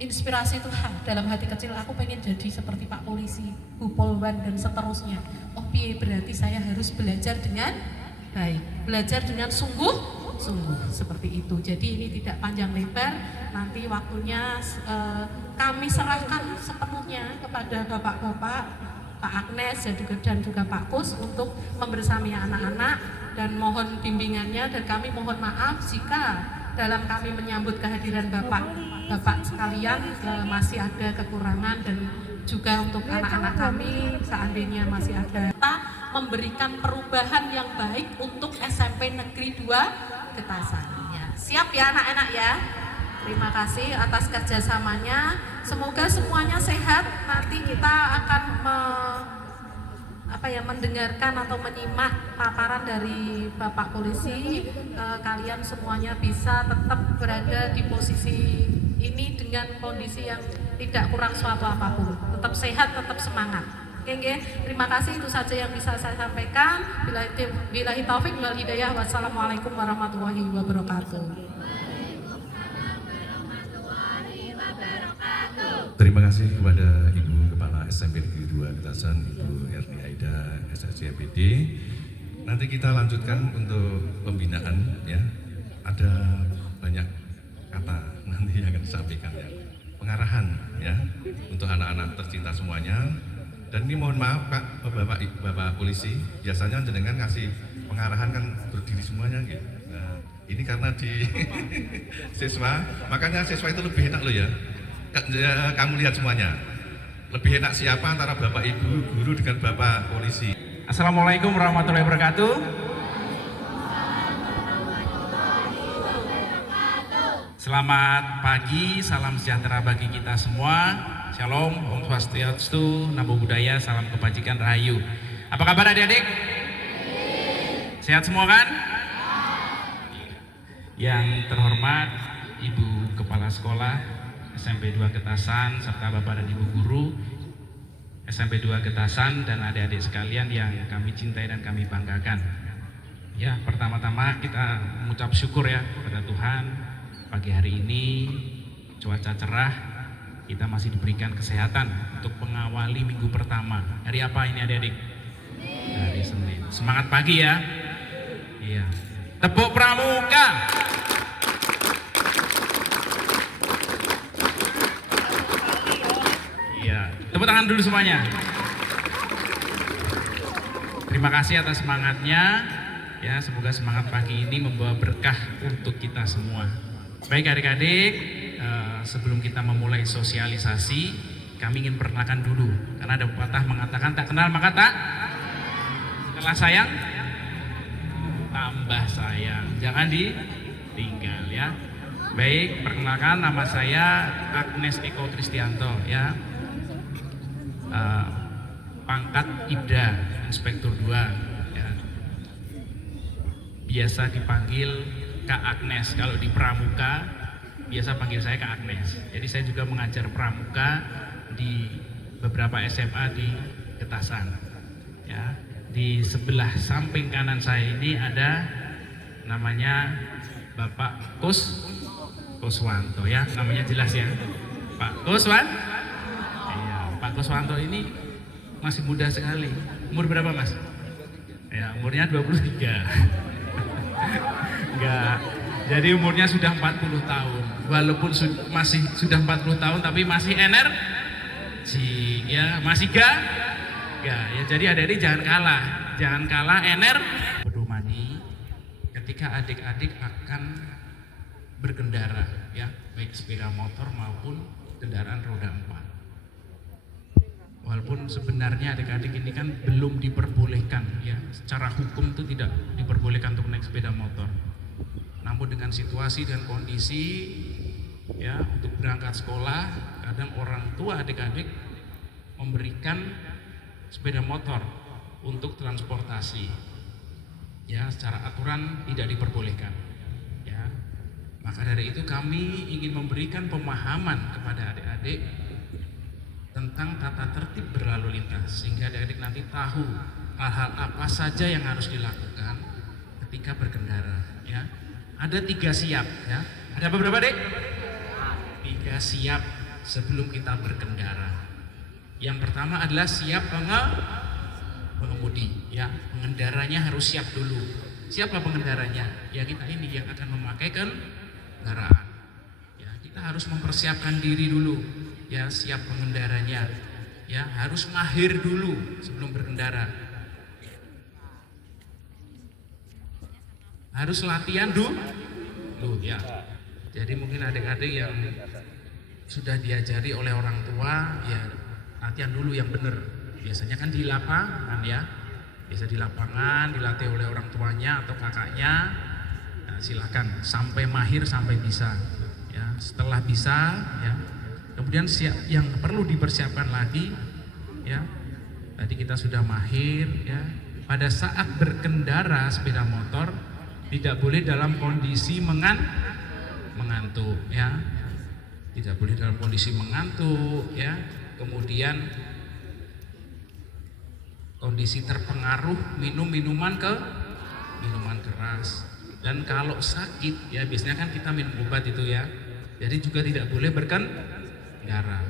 inspirasi itu dalam hati kecil aku pengen jadi seperti Pak Polisi, Bu Polwan dan seterusnya. Oh piye, berarti saya harus belajar dengan baik, belajar dengan sungguh seperti itu. Jadi ini tidak panjang lebar, nanti waktunya kami serahkan sepenuhnya kepada bapak-bapak, Pak Agnes dan juga Pak Kus untuk membersamai anak-anak, dan mohon bimbingannya, dan kami mohon maaf jika dalam kami menyambut kehadiran bapak sekalian masih ada kekurangan, dan juga untuk anak-anak kami seandainya masih ada. Kita memberikan perubahan yang baik untuk SMP Negeri 2 Getasan. Ya, siap ya anak-anak ya. Terima kasih atas kerjasamanya. Semoga semuanya sehat. Nanti kita akan mendengarkan atau menyimak paparan dari Bapak Polisi. Kalian semuanya bisa tetap berada di posisi ini dengan kondisi yang tidak kurang suatu apapun. Tetap sehat, tetap semangat. Oke, terima kasih, itu saja yang bisa saya sampaikan. Billahi taufik wal hidayah. Wassalamualaikum warahmatullahi wabarakatuh. Terima kasih kepada Ibu Kepala SMP Negeri 2 Getasan, Ibu Erni Aida, SSC MPD. Nanti kita lanjutkan untuk pembinaan ya. Ada banyak kata nanti yang akan disampaikan ya. Pengarahan ya untuk anak-anak tercinta semuanya. Dan ini mohon maaf Pak, Bapak Polisi, biasanya jenengan ngasih pengarahan kan berdiri semuanya gitu. Nah, ini karena di siswa, makanya siswa itu lebih enak loh ya. Kamu lihat semuanya, lebih enak siapa antara Bapak Ibu guru dengan Bapak Polisi. Assalamualaikum warahmatullahi wabarakatuh. Selamat pagi, salam sejahtera bagi kita semua. Shalom, Om Swastiastu, Namo Buddhaya, salam kebajikan, rahayu. Apa kabar adik-adik? Sehat semua kan? Yang terhormat Ibu Kepala Sekolah SMP 2 Getasan serta Bapak dan Ibu Guru SMP 2 Getasan dan adik-adik sekalian yang kami cintai dan kami banggakan. Ya, pertama-tama kita mengucap syukur ya kepada Tuhan, pagi hari ini cuaca cerah, kita masih diberikan kesehatan untuk mengawali minggu pertama. Hari apa ini adik-adik? Hari Senin. Semangat pagi ya. Iya. Tepuk pramuka. Iya. Tepuk tangan dulu semuanya. Terima kasih atas semangatnya. Ya, semoga semangat pagi ini membawa berkah untuk kita semua. Baik adik-adik, sebelum kita memulai sosialisasi, kami ingin perkenalkan dulu. Karena ada pepatah mengatakan tak kenal maka tak. Setelah sayang, tambah sayang. Jangan ditinggal ya. Baik, perkenalkan, nama saya Agnes Eko Kristianto ya. Pangkat Ibda, Inspektur 2 ya. Biasa dipanggil Kak Agnes. Kalau di Pramuka biasa panggil saya Kak Agnes. Jadi saya juga mengajar Pramuka di beberapa SMA di Getasan. Ya, di sebelah samping kanan saya ini ada namanya Bapak Kuswanto ya, namanya jelas ya. Pak Kuswan. Iya, Pak Kuswanto ini masih muda sekali. Umur berapa, Mas? Ya, umurnya 23. Enggak. Jadi umurnya sudah 40 tahun. Walaupun masih sudah 40 tahun tapi masih energi ya, masih ya, jadi adik-adik jangan kalah pedomani ketika adik-adik akan berkendara ya, baik sepeda motor maupun kendaraan roda 4. Walaupun sebenarnya adik-adik ini kan belum diperbolehkan ya, secara hukum itu tidak diperbolehkan untuk naik sepeda motor. Namun dengan situasi dan kondisi ya, untuk berangkat sekolah, kadang orang tua adik-adik memberikan sepeda motor untuk transportasi. Ya, secara aturan tidak diperbolehkan. Ya. Maka dari itu kami ingin memberikan pemahaman kepada adik-adik tentang tata tertib berlalu lintas, sehingga adik-adik nanti tahu hal-hal apa saja yang harus dilakukan ketika berkendara ya. Ada 3 siap ya. Ada beberapa dek? 3 siap sebelum kita berkendara. Yang pertama adalah siap pengemudi, ya, pengendaranya harus siap dulu. Siapa pengendaranya? Ya kita ini yang akan memakai kendaraan. Ya, kita harus mempersiapkan diri dulu, ya, siap pengendaranya, ya, harus mahir dulu sebelum berkendara. Harus latihan dulu, ya. Jadi mungkin adik-adik yang sudah diajari oleh orang tua, ya latihan dulu yang benar. Biasanya kan di lapangan, ya. Biasa di lapangan dilatih oleh orang tuanya atau kakaknya. Nah, silakan sampai mahir, sampai bisa. Ya, setelah bisa, ya. Kemudian yang perlu dipersiapkan lagi, ya. Tadi kita sudah mahir, ya. Pada saat berkendara sepeda motor tidak boleh dalam kondisi mengantuk, ya. Tidak boleh dalam kondisi mengantuk, ya. Kemudian kondisi terpengaruh minuman keras. Dan kalau sakit, ya biasanya kan kita minum obat itu, ya. Jadi juga tidak boleh berkendara.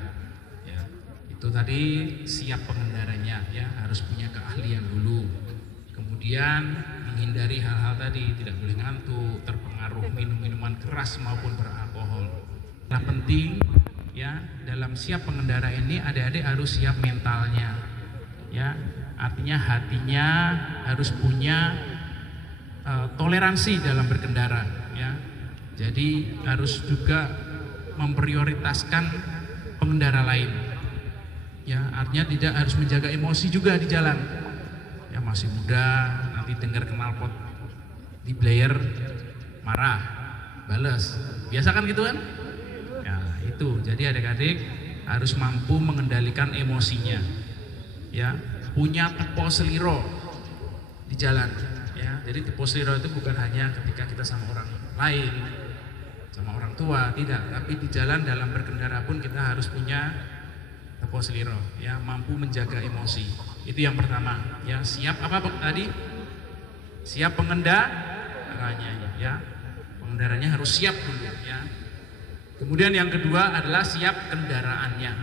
Ya. Itu tadi siap pengendaranya, ya, harus punya keahlian dulu. Kemudian menghindari hal-hal tadi, tidak boleh ngantuk, terpengaruh minuman keras maupun beralkohol. Nah, penting, ya, dalam siap pengendara ini adik-adik harus siap mentalnya, ya, artinya hatinya harus punya toleransi dalam berkendara, ya. Jadi harus juga memprioritaskan pengendara lain, ya, artinya tidak harus menjaga emosi juga di jalan. Ya, masih muda, nanti dengar knalpot di blayer marah, bales, biasa kan gitu kan? Itu, jadi adik-adik harus mampu mengendalikan emosinya, ya, punya tepo seliro di jalan, ya. Jadi tepo seliro itu bukan hanya ketika kita sama orang lain, sama orang tua, tidak, tapi di jalan dalam berkendara pun kita harus punya tepo seliro, ya, mampu menjaga emosi. Itu yang pertama, ya. Siap apa tadi? Siap pengendaranya, ya. Pengendaranya harus siap dulu, ya. Kemudian yang kedua adalah siap kendaraannya.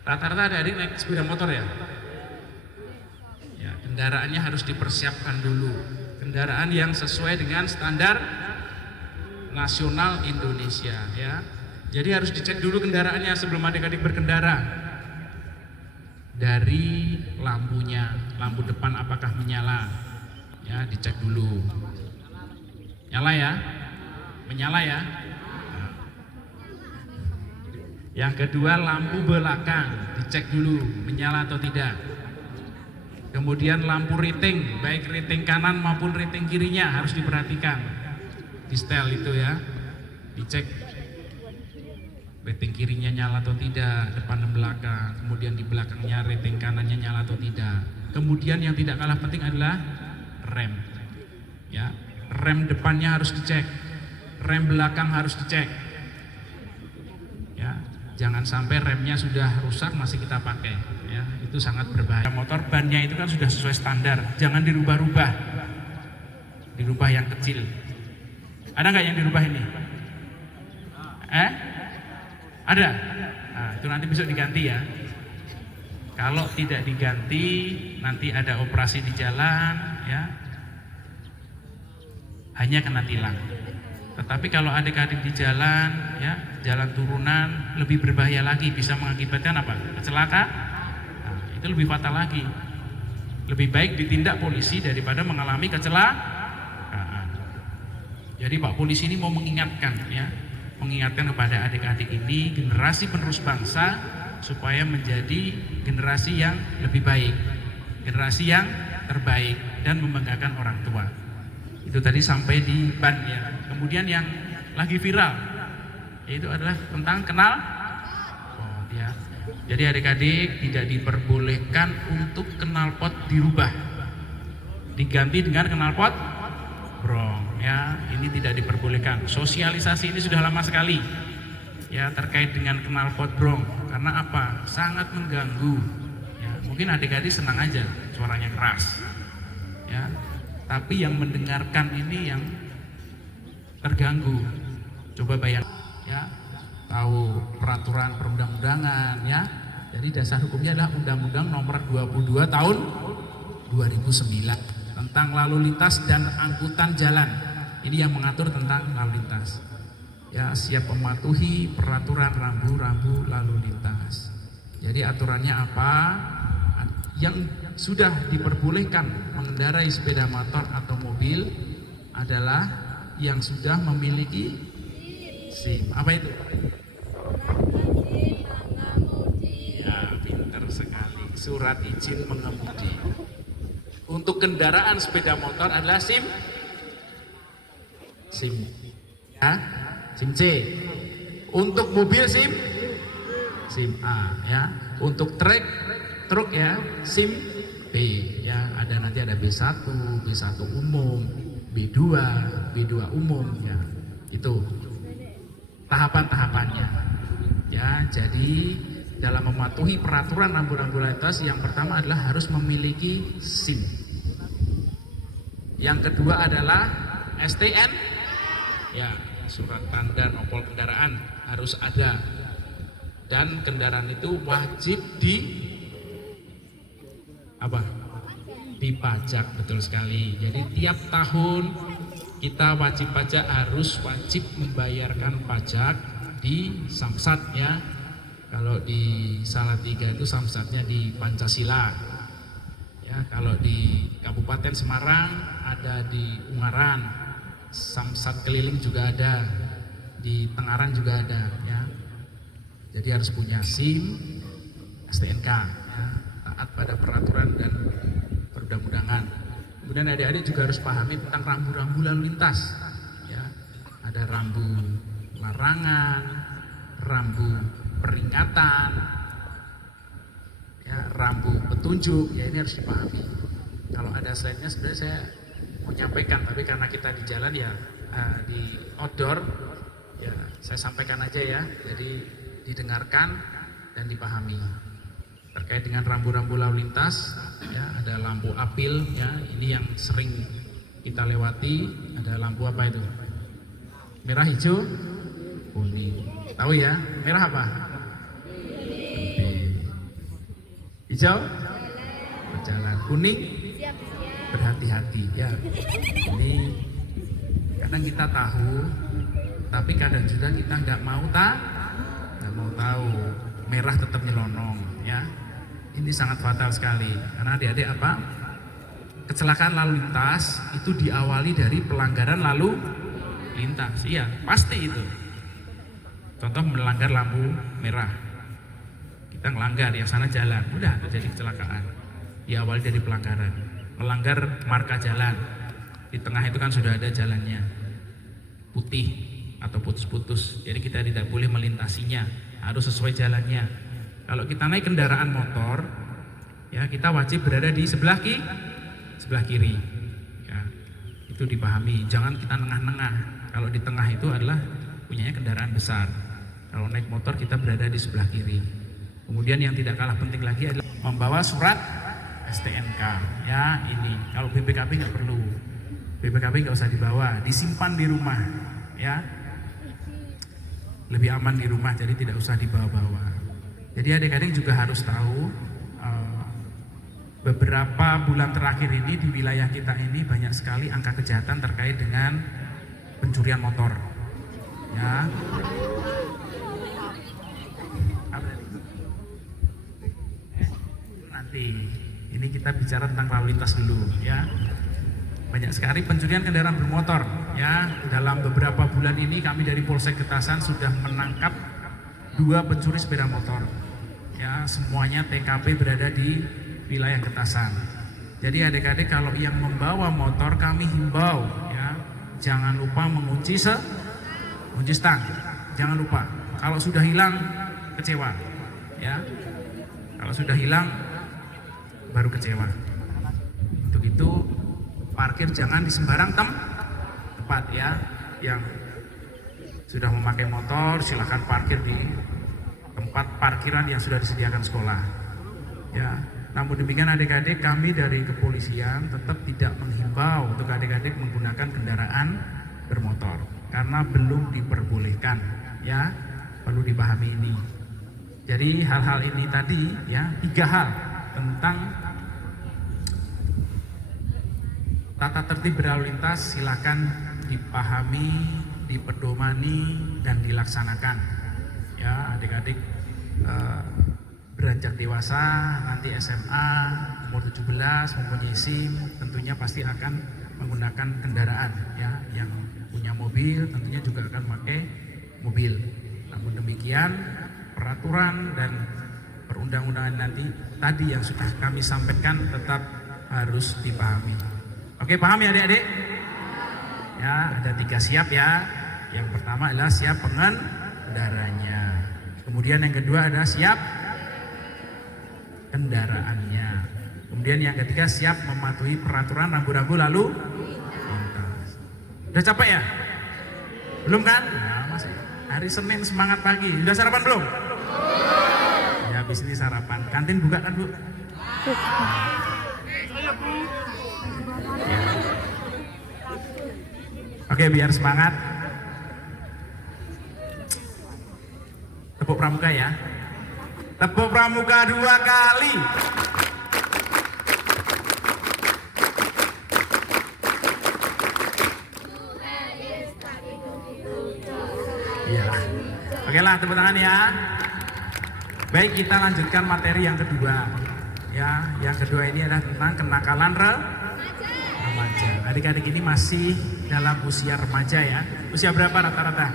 Rata-rata adik-adik naik sepeda motor, ya. Ya, kendaraannya harus dipersiapkan dulu. Kendaraan yang sesuai dengan standar nasional Indonesia, ya. Jadi harus dicek dulu kendaraannya sebelum adik-adik berkendara. Dari lampunya, lampu depan apakah menyala? Ya, dicek dulu. Nyala, ya. Menyala, ya. Yang kedua, lampu belakang dicek dulu menyala atau tidak. Kemudian lampu riting, baik riting kanan maupun riting kirinya harus diperhatikan. Di setel itu, ya, dicek riting kirinya nyala atau tidak, depan dan belakang. Kemudian di belakangnya riting kanannya nyala atau tidak. Kemudian yang tidak kalah penting adalah rem, ya. Rem depannya harus dicek, rem belakang harus dicek, ya. Jangan sampai remnya sudah rusak masih kita pakai, ya, itu sangat berbahaya. Motor bannya itu kan sudah sesuai standar, jangan dirubah-rubah, dirubah yang kecil. Ada nggak yang dirubah ini? Ada? Nah, itu nanti besok diganti, ya. Kalau tidak diganti, nanti ada operasi di jalan, ya, hanya kena tilang. Tetapi kalau adik-adik di jalan, ya, jalan turunan lebih berbahaya lagi, bisa mengakibatkan apa? Kecelakaan. Nah, itu lebih fatal lagi. Lebih baik ditindak polisi daripada mengalami kecelakaan. Jadi Pak Polisi ini mau mengingatkan, ya, mengingatkan kepada adik-adik ini, generasi penerus bangsa, supaya menjadi generasi yang lebih baik, generasi yang terbaik dan membanggakan orang tua. Itu tadi sampai di ban, ya. Kemudian yang lagi viral itu adalah tentang knalpot, ya. Jadi adik-adik tidak diperbolehkan untuk knalpot dirubah, diganti dengan knalpot brong, ya. Ini tidak diperbolehkan. Sosialisasi ini sudah lama sekali, ya, terkait dengan knalpot brong. Karena apa? Sangat mengganggu, ya. Mungkin adik-adik senang aja suaranya keras, ya. Tapi yang mendengarkan ini yang terganggu. Coba bayangkan, ya, tahu peraturan perundang-undangan ya. Jadi dasar hukumnya adalah Undang-Undang Nomor 22 Tahun 2009 tentang lalu lintas dan angkutan jalan. Ini yang mengatur tentang lalu lintas. Ya, siap mematuhi peraturan rambu-rambu lalu lintas. Jadi aturannya apa? Yang sudah diperbolehkan mengendarai sepeda motor atau mobil adalah yang sudah memiliki SIM. Apa itu? Ya, pinter sekali. Surat izin mengemudi. Untuk kendaraan sepeda motor adalah SIM. Ya, SIM C. Untuk mobil SIM A ya. Untuk truk ya SIM B ya. Nanti ada B1, B1 umum, B2 umum ya. Itu tahapan-tahapannya. Ya, jadi dalam mematuhi peraturan rambu-rambu lalu lintas yang pertama adalah harus memiliki SIM. Yang kedua adalah STN. Ya, surat tanda nopol kendaraan harus ada. Dan kendaraan itu wajib dipajak, betul sekali. Jadi tiap tahun kita wajib pajak wajib membayarkan pajak di Samsat ya. Kalau di Salatiga itu Samsatnya di Pancasila. Ya, kalau di Kabupaten Semarang ada di Ungaran. Samsat keliling juga ada. Di Tengaran juga ada ya. Jadi harus punya SIM, STNK ya, taat pada peraturan dan perundang-undangan. Kemudian adik-adik juga harus pahami tentang rambu-rambu lalu lintas ya. Ada rambu larangan, rambu peringatan ya, rambu petunjuk ya, ini harus dipahami. Kalau ada slide-nya sebenarnya saya mau nyampaikan, tapi karena kita di jalan ya di outdoor ya, saya sampaikan aja ya. Jadi didengarkan dan dipahami terkait dengan rambu-rambu lalu lintas ya. Ada lampu apil ya, ini yang sering kita lewati. Ada lampu apa itu? Merah, hijau, kuning. Tahu ya? Merah apa? Hijau berjalan, kuning berhati-hati ya. Ini kadang kita tahu, tapi kadang juga kita nggak mau tahu. Merah tetap nyelonong ya. Ini sangat fatal sekali karena adik-adik kecelakaan lalu lintas itu diawali dari pelanggaran lalu lintas. Iya, pasti itu. Contoh melanggar lampu merah, kita ngelanggar, yang sana jalan, udah terjadi kecelakaan. Diawali dari pelanggaran. Melanggar marka jalan, di tengah itu kan sudah ada jalannya putih atau putus-putus, jadi kita tidak boleh melintasinya, harus sesuai jalannya. Kalau kita naik kendaraan motor ya, kita wajib berada di sebelah kiri ya. Itu dipahami, jangan kita nengah-nengah. Kalau di tengah itu adalah punyanya kendaraan besar. Kalau naik motor kita berada di sebelah kiri. Kemudian yang tidak kalah penting lagi adalah membawa surat STNK ya. Ini kalau BPKB nggak perlu, BPKB nggak usah dibawa, disimpan di rumah ya, lebih aman di rumah, jadi tidak usah dibawa-bawa. Jadi adik-adik juga harus tahu beberapa bulan terakhir ini di wilayah kita ini banyak sekali angka kejahatan terkait dengan pencurian motor ya. Nanti ini kita bicara tentang lalu lintas dulu ya. Banyak sekali pencurian kendaraan bermotor ya. Dalam beberapa bulan ini kami dari Polsek Getasan sudah menangkap 2 pencuri sepeda motor ya. Semuanya TKP berada di wilayah Getasan. Jadi adik-adik kalau yang membawa motor kami himbau ya, jangan lupa mengunci stang. Jangan lupa. Kalau sudah hilang kecewa ya. Kalau sudah hilang baru kecewa. Untuk itu parkir jangan di sembarang tempat ya. Yang sudah memakai motor silakan parkir di tempat parkiran yang sudah disediakan sekolah ya. Namun demikian adik-adik, kami dari kepolisian tetap tidak menghimbau untuk adik-adik menggunakan kendaraan bermotor karena belum diperbolehkan ya. perlu dipahami ini. Jadi hal-hal ini tadi ya, 3 hal tentang tata tertib berlalu lintas silakan dipahami, dipedomani dan dilaksanakan. Ya, adik-adik beranjak dewasa, nanti SMA, umur 17 mempunyai SIM, tentunya pasti akan menggunakan kendaraan ya, yang punya mobil tentunya juga akan pakai mobil. Namun demikian, peraturan dan perundang-undangan nanti tadi yang sudah kami sampaikan tetap harus dipahami. Oke, paham ya adik-adik? Ya, ada 3 siap ya. Yang pertama adalah siap pengendaranya. Kemudian yang kedua adalah siap kendaraannya. Kemudian yang ketiga siap mematuhi peraturan rambu-rambu lalu lintas. Udah capek ya? Belum kan? Nah, masih hari Senin semangat pagi. Udah sarapan belum? Ya, habis ini sarapan. Kantin buka kan, Bu? Ya. Oke, biar semangat. Tepuk pramuka ya. Tepuk pramuka 2 kali. Ya. Oke lah, tepuk tangan ya. Baik, kita lanjutkan materi yang kedua. Ya, yang kedua ini adalah tentang kenakalan remaja. Adik-adik ini masih dalam usia remaja ya. Usia berapa rata-rata?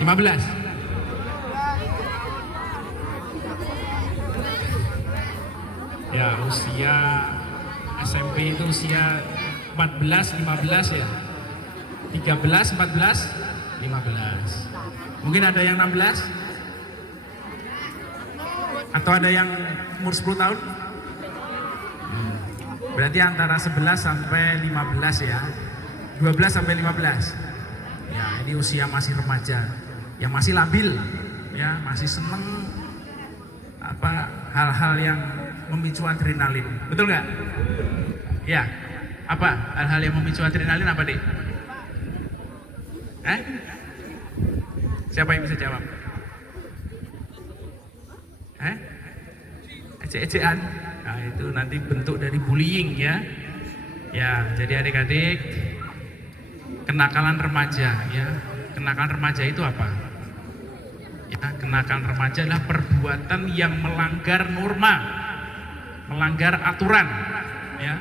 15. Ya, usia SMP itu usia 14, 15 ya. 13, 14, 15. Mungkin ada yang 16? Atau ada yang umur 10 tahun? Berarti antara 11 sampai 15 ya. 12 sampai 15. Ya, ini usia masih remaja. Yang masih labil ya, masih seneng hal-hal yang memicu adrenalin. Betul nggak? Ya. Apa? Hal-hal yang memicu adrenalin apa, Dik? Siapa yang bisa jawab? Ece-ecean. Nah, itu nanti bentuk dari bullying ya. Ya, jadi adik-adik, kenakalan remaja ya. Kenakalan remaja itu apa? Ya, kenakalan remaja adalah perbuatan yang melanggar norma, melanggar aturan ya.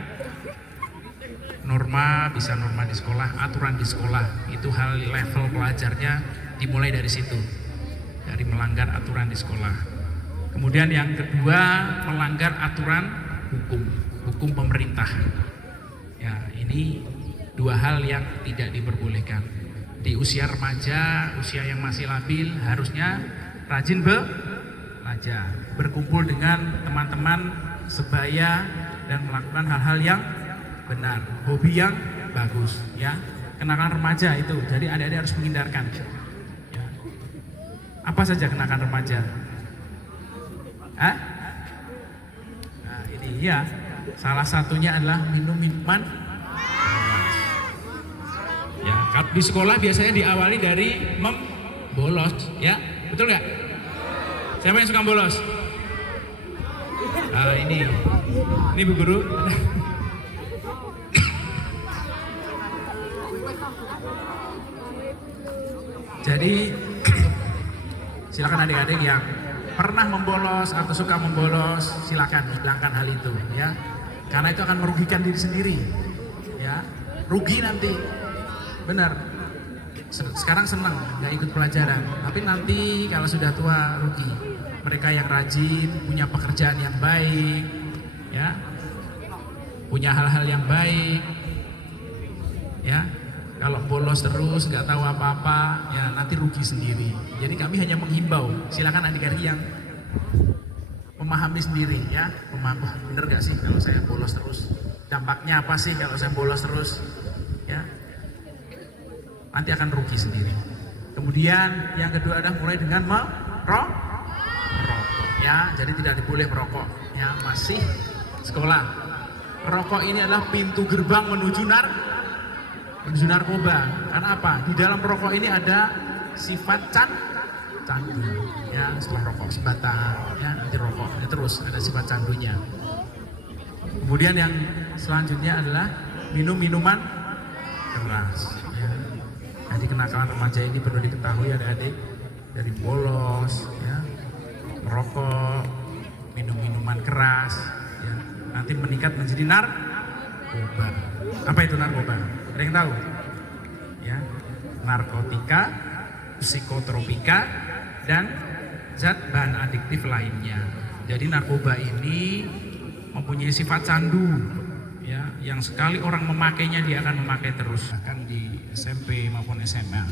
Norma bisa norma di sekolah, aturan di sekolah. Itu hal level pelajarnya dimulai dari situ. Dari melanggar aturan di sekolah. Kemudian yang kedua, melanggar aturan hukum pemerintah. Ya, ini 2 hal yang tidak diperbolehkan. Di usia remaja, usia yang masih labil, harusnya rajin belajar, berkumpul dengan teman-teman sebaya dan melakukan hal-hal yang benar, hobi yang bagus ya. Kenakalan remaja itu, jadi adik-adik harus menghindarkan ya. Apa saja kenakalan remaja? Nah, ini ya, salah satunya adalah minum minuman ya. Di sekolah biasanya diawali dari membolos ya, betul nggak? Siapa yang suka bolos? Ini Bu Guru. Jadi silakan adik-adik yang pernah membolos atau suka membolos, silakan hilangkan hal itu ya. Karena itu akan merugikan diri sendiri. Ya, rugi nanti. Benar. Sekarang senang nggak ikut pelajaran, tapi nanti kalau sudah tua rugi. Mereka yang rajin, punya pekerjaan yang baik, ya, punya hal-hal yang baik, ya. Kalau bolos terus nggak tahu apa-apa, ya nanti rugi sendiri. Jadi kami hanya menghimbau, silakan adik-adik yang memahami sendiri, ya, bener nggak sih kalau saya bolos terus? Dampaknya apa sih kalau saya bolos terus? Ya, nanti akan rugi sendiri. Kemudian yang kedua adalah mulai dengan merokok, ya. Jadi tidak boleh merokok, ya, masih sekolah. Rokok ini adalah pintu gerbang menuju narkoba. Karena apa? Di dalam rokok ini ada sifat candu, ya, setelah rokok sebatang, ya, anti rokok, ya, terus ada sifat candunya. Kemudian yang selanjutnya adalah minum minuman keras. Ya. Jadi kenakalan remaja ini perlu diketahui adik-adik, dari bolos, ya, merokok, minum minuman keras, ya, nanti meningkat menjadi narkoba. Apa itu narkoba? Ada yang tahu? Ya, narkotika, psikotropika, dan zat bahan adiktif lainnya. Jadi narkoba ini mempunyai sifat candu, ya, yang sekali orang memakainya dia akan memakai terus, akan di SMP maupun SMA.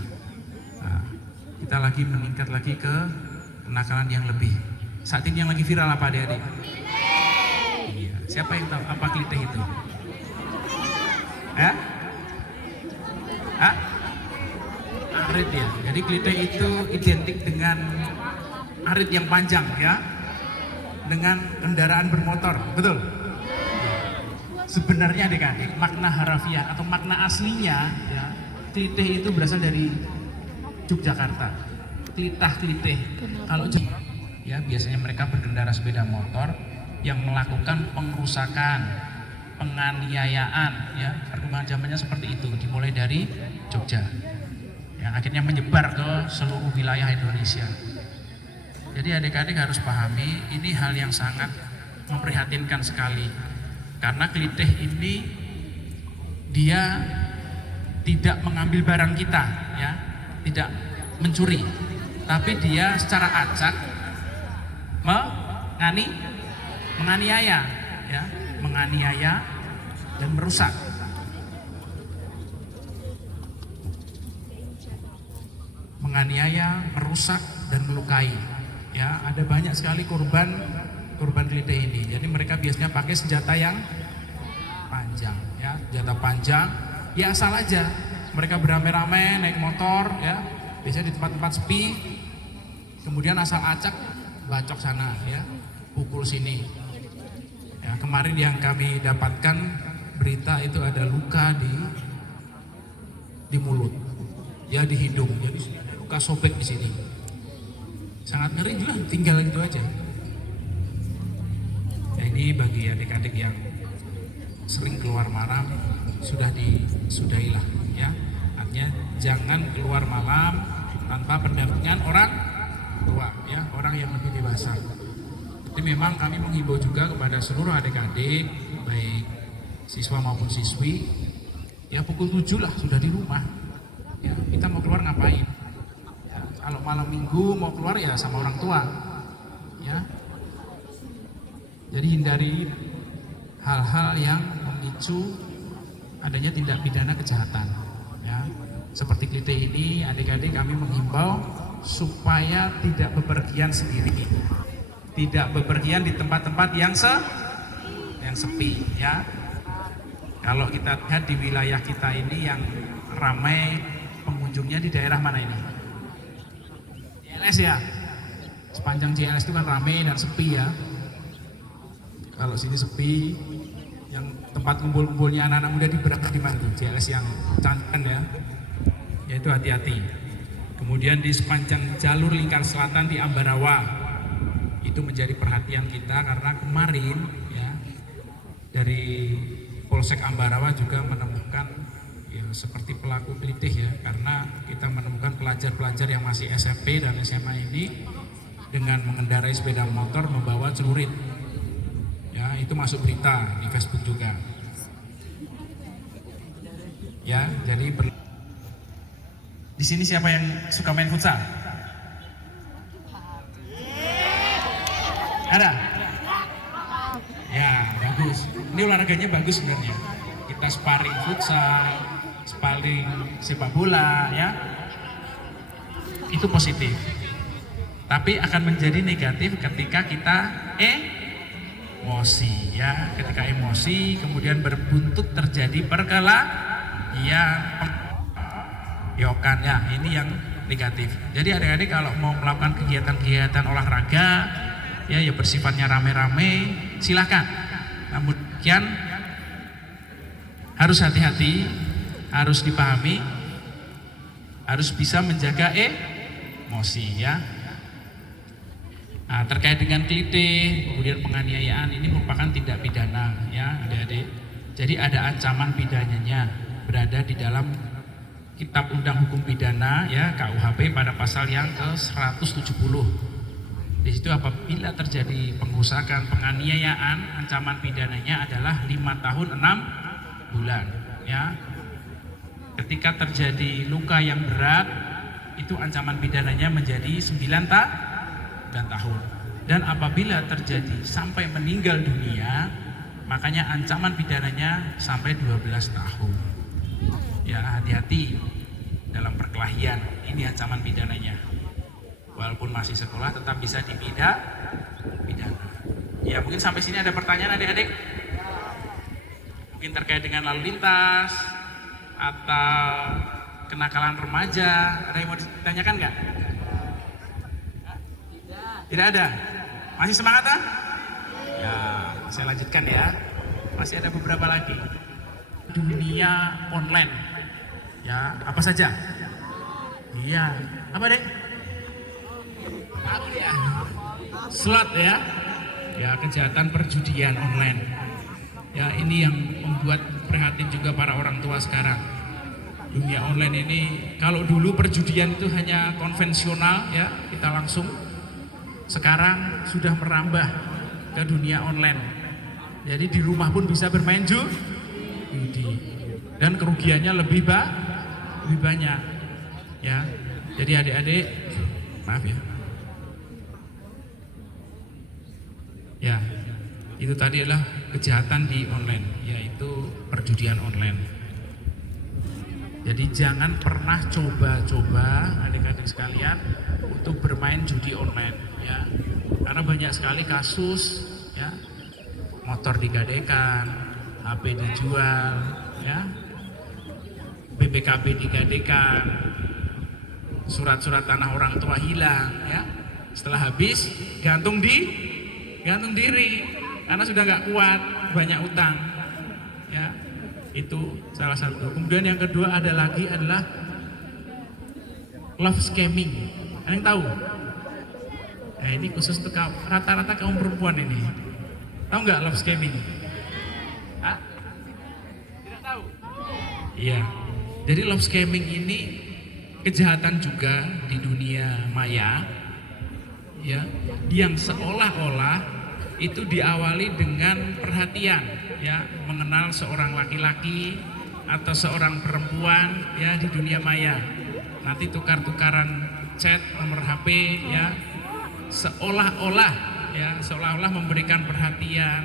Nah, kita lagi meningkat lagi ke kenakalan yang lebih. Saat ini yang lagi viral apa adik-adik? Iya. Siapa yang tahu apa klitih itu? Arit ya. Jadi klitih itu identik dengan arit yang panjang, ya, dengan kendaraan bermotor, betul? Sebenarnya adik-adik, makna harafiah atau makna aslinya, ya, klitih itu berasal dari Yogyakarta. Klitah klitih. Kalau ya biasanya mereka berkendara sepeda motor yang melakukan pengrusakan, penganiayaan, ya, perkembangan zamannya seperti itu, dimulai dari Jogja, yang akhirnya menyebar ke seluruh wilayah Indonesia. Jadi adik-adik harus pahami, ini hal yang sangat memprihatinkan sekali, karena klitih ini dia tidak mengambil barang kita, ya, tidak mencuri, tapi dia secara acak menganiaya, ya, menganiaya dan merusak. Menganiaya, merusak dan melukai. Ya, ada banyak sekali korban klitih ini. Jadi mereka biasanya pakai senjata yang panjang, ya, senjata panjang. Ya asal aja. Mereka beramai-ramai naik motor, ya, biasanya di tempat-tempat sepi. Kemudian asal acak, bacok sana, ya, pukul sini. Ya, kemarin yang kami dapatkan berita itu ada luka di mulut, ya, di hidung, jadi luka sobek di sini. Sangat ngeri juga, tinggal gitu aja. Ya, ini bagi adik-adik yang sering keluar malam, disudahilah, ya. Artinya jangan keluar malam tanpa pendampingan orang tua, ya, orang yang lebih dewasa. Jadi memang kami menghimbau juga kepada seluruh adik-adik, baik siswa maupun siswi, ya, pukul 7 lah sudah di rumah. Ya, kita mau keluar ngapain? Ya, kalau malam minggu mau keluar ya sama orang tua, ya. Jadi hindari hal-hal yang memicu adanya tindak pidana kejahatan, ya. Seperti klitih ini, adik-adik kami menghimbau supaya tidak bepergian sendiri, tidak bepergian di tempat-tempat yang sepi, ya. Kalau kita lihat di wilayah kita ini yang ramai pengunjungnya di daerah mana ini? CLS, ya. Sepanjang CLS itu kan ramai dan sepi, ya. Kalau sini sepi, yang tempat kumpul-kumpulnya anak-anak muda di mana tuh? CLS yang cantik, ya. Yaitu hati-hati. Kemudian di sepanjang jalur lingkar selatan di Ambarawa, itu menjadi perhatian kita karena kemarin, ya, dari Polsek Ambarawa juga menemukan, ya, seperti pelaku klitih, ya, karena kita menemukan pelajar-pelajar yang masih SMP dan SMA ini dengan mengendarai sepeda motor membawa celurit, ya, itu masuk berita di Facebook juga, ya. Jadi di sini siapa yang suka main futsal? Ada? Ya, bagus. Ini olahraganya bagus sebenarnya. Kita sparring futsal, sparring sepak bola, ya. Itu positif. Tapi akan menjadi negatif ketika kita emosi, ya. Ketika emosi kemudian berbuntut terjadi perkelahian, yokan, ya, ini yang negatif. Jadi adik-adik kalau mau melakukan kegiatan-kegiatan olahraga, ya, ya bersifatnya rame-rame, silakan. Namun demikian harus hati-hati, harus dipahami harus bisa menjaga emosi ya. Nah, terkait dengan klite, kemudian penganiayaan ini merupakan tindak pidana ya adik-adik. Jadi ada ancaman pidananya berada di dalam Kitab Undang Hukum Pidana ya KUHP pada pasal yang ke-170. Di situ apabila terjadi pengrusakan, penganiayaan, ancaman pidananya adalah 5 tahun 6 bulan ya. Ketika terjadi luka yang berat, itu ancaman pidananya menjadi 9 tahun. Dan apabila terjadi sampai meninggal dunia, makanya ancaman pidananya sampai 12 tahun. Ya, hati-hati dalam perkelahian, ini ancaman pidananya. Walaupun masih sekolah tetap bisa dipidana. Ya, mungkin sampai sini ada pertanyaan adik-adik? Mungkin terkait dengan lalu lintas atau kenakalan remaja, ada yang mau ditanyakan nggak? Tidak ada? Masih semangat ah? Ya, saya lanjutkan ya. Masih ada beberapa lagi. Dunia online. Ya, apa saja? Iya, apa dek? Slot ya. Ya, kejahatan perjudian online. Ya, ini yang membuat prihatin juga para orang tua sekarang. Dunia online ini, kalau dulu perjudian itu hanya konvensional ya, kita langsung. Sekarang sudah merambah ke dunia online. Jadi di rumah pun bisa bermain judi. Dan kerugiannya lebih banyak. Ya. Jadi adik-adik, maaf ya. Ya, itu tadi adalah kejahatan di online, yaitu perjudian online. Jadi jangan pernah coba-coba adik-adik sekalian untuk bermain judi online ya. Karena banyak sekali kasus ya, motor digadekan, HP dijual ya, BPKB digadekan, surat-surat tanah orang tua hilang ya. Setelah habis gantung diri karena sudah nggak kuat, banyak utang ya. Itu salah satu. Kemudian yang kedua adalah love scamming. Ada yang tahu? Nah, ini khusus untuk rata-rata kaum perempuan ini. Tahu nggak love scamming? Hah? Tidak tahu? Iya. Jadi love scamming ini kejahatan juga di dunia maya, ya, yang seolah-olah itu diawali dengan perhatian, ya, mengenal seorang laki-laki atau seorang perempuan, ya, di dunia maya. Nanti tukar-tukaran chat, nomor HP, ya, seolah-olah memberikan perhatian,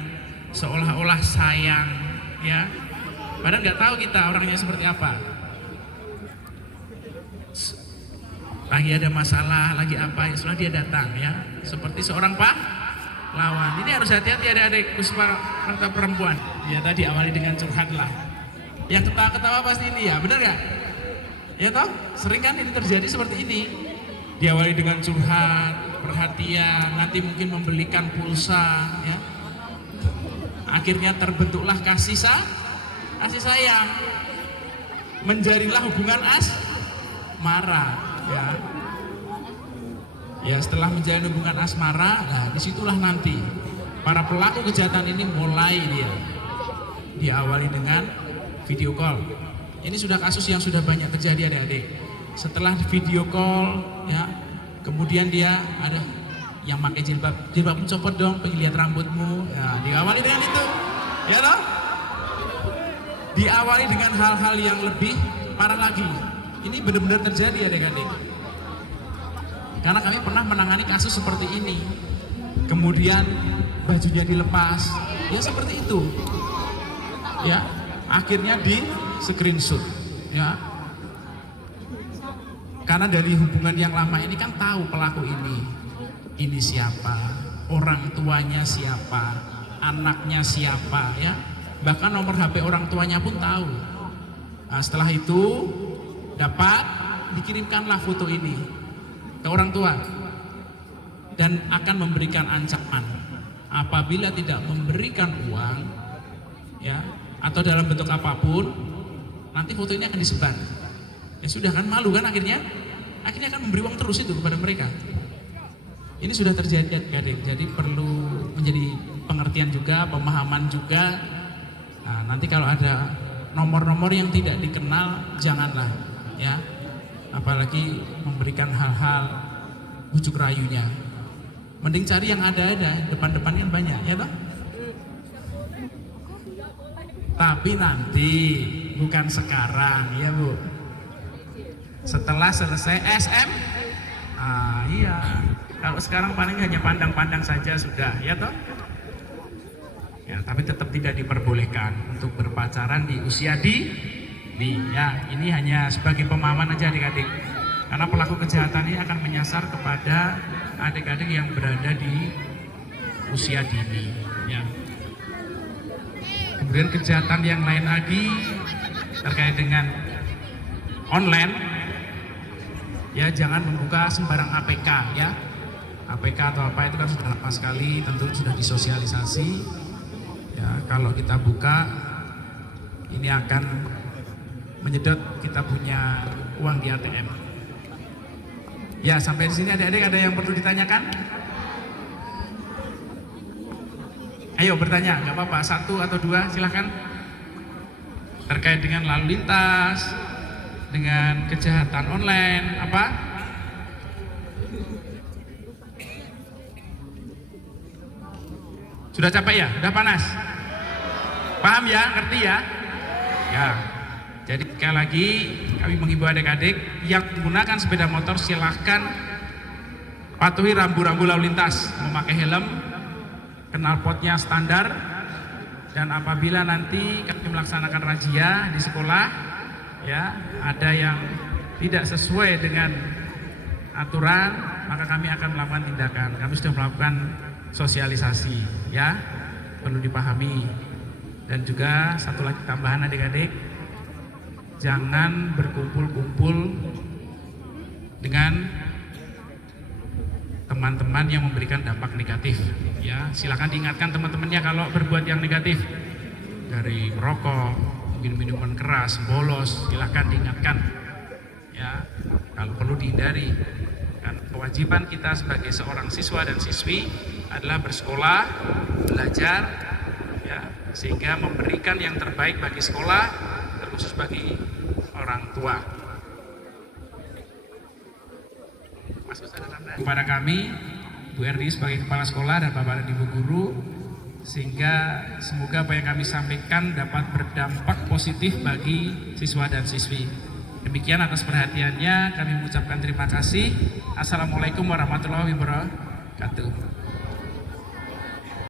seolah-olah sayang, ya. Padahal nggak tahu kita orangnya seperti apa. Lagi ada masalah, lagi apa, setelah dia datang, ya, seperti seorang lawan. Ini harus hati-hati adik-adik Puspa Marta perempuan. Ya, tadi awali dengan curhat lah. Yang ketawa-ketawa pasti ini ya, benar gak? Ya toh, sering kan ini terjadi seperti ini. Diawali dengan curhat, perhatian, nanti mungkin membelikan pulsa, ya. Akhirnya terbentuklah kasih sayang. Menjadilah hubungan asmara, ya. Ya, setelah menjalin hubungan asmara, nah disitulah nanti para pelaku kejahatan ini mulai diawali dengan video call. Ini sudah kasus yang sudah banyak terjadi adik-adik. Setelah video call, ya, kemudian dia ada yang pakai jilbabmu copot dong, pengen lihat rambutmu, ya, diawali dengan itu, ya toh? Diawali dengan hal-hal yang lebih parah lagi. Ini benar-benar terjadi adik-adik. Karena kami pernah menangani kasus seperti ini. Kemudian bajunya dilepas, ya seperti itu. Ya, akhirnya di screenshot, ya. Karena dari hubungan yang lama ini kan tahu pelaku ini siapa, orang tuanya siapa, anaknya siapa, ya. Bahkan nomor HP orang tuanya pun tahu. Nah, setelah itu dapat dikirimkanlah foto ini ke orang tua dan akan memberikan ancaman apabila tidak memberikan uang, ya, atau dalam bentuk apapun, nanti foto ini akan disebar, Ya sudah kan, malu kan akhirnya akan memberi uang terus itu kepada mereka. Ini sudah terjadi adik-adik, jadi perlu menjadi pengertian juga, pemahaman juga. Nah, nanti kalau ada nomor-nomor yang tidak dikenal, janganlah ya, apalagi memberikan hal-hal bujuk rayunya. Mending cari yang ada-ada, depan-depannya banyak ya toh. Tapi nanti, bukan sekarang ya Bu, setelah selesai SM. Iya, kalau sekarang paling hanya pandang-pandang saja sudah ya toh. Ya, tapi tetap tidak diperbolehkan untuk berpacaran di usia dini. Ya, ini hanya sebagai pemahaman aja adik-adik. Karena pelaku kejahatan ini akan menyasar kepada adik-adik yang berada di usia dini. Ya. Kemudian kejahatan yang lain lagi terkait dengan online. Ya, jangan membuka sembarang APK ya. APK atau apa itu kan sudah lama sekali, tentu sudah disosialisasi. Ya, kalau kita buka ini akan menyedot kita punya uang di ATM. Ya, sampai di sini adik-adik ada yang perlu ditanyakan? Ayo bertanya, nggak apa-apa, 1 atau 2 silahkan. Terkait dengan lalu lintas, dengan kejahatan online, apa? Sudah capek ya? Sudah panas? Paham ya? Ngerti ya? Ya. Jadi sekali lagi kami menghimbau adik-adik yang menggunakan sepeda motor silahkan patuhi rambu-rambu lalu lintas, memakai helm, knalpotnya standar, dan apabila nanti kami melaksanakan razia di sekolah, ya ada yang tidak sesuai dengan aturan, maka kami akan melakukan tindakan. Kami sudah melakukan sosialisasi, ya perlu dipahami. Dan juga satu lagi tambahan adik-adik, jangan berkumpul-kumpul dengan teman-teman yang memberikan dampak negatif. Ya, silakan diingatkan teman-temannya kalau berbuat yang negatif, dari merokok, mungkin minuman keras, bolos, silakan diingatkan. Ya, kalau perlu dihindari. Kan kewajiban kita sebagai seorang siswa dan siswi adalah bersekolah, belajar, ya, sehingga memberikan yang terbaik bagi sekolah, terkhusus bagi orang tua. Kepada kami, Bu Erdi sebagai kepala sekolah dan Bapak dan Ibu guru, sehingga semoga apa yang kami sampaikan dapat berdampak positif bagi siswa dan siswi. Demikian atas perhatiannya, kami mengucapkan terima kasih. Assalamualaikum warahmatullahi wabarakatuh.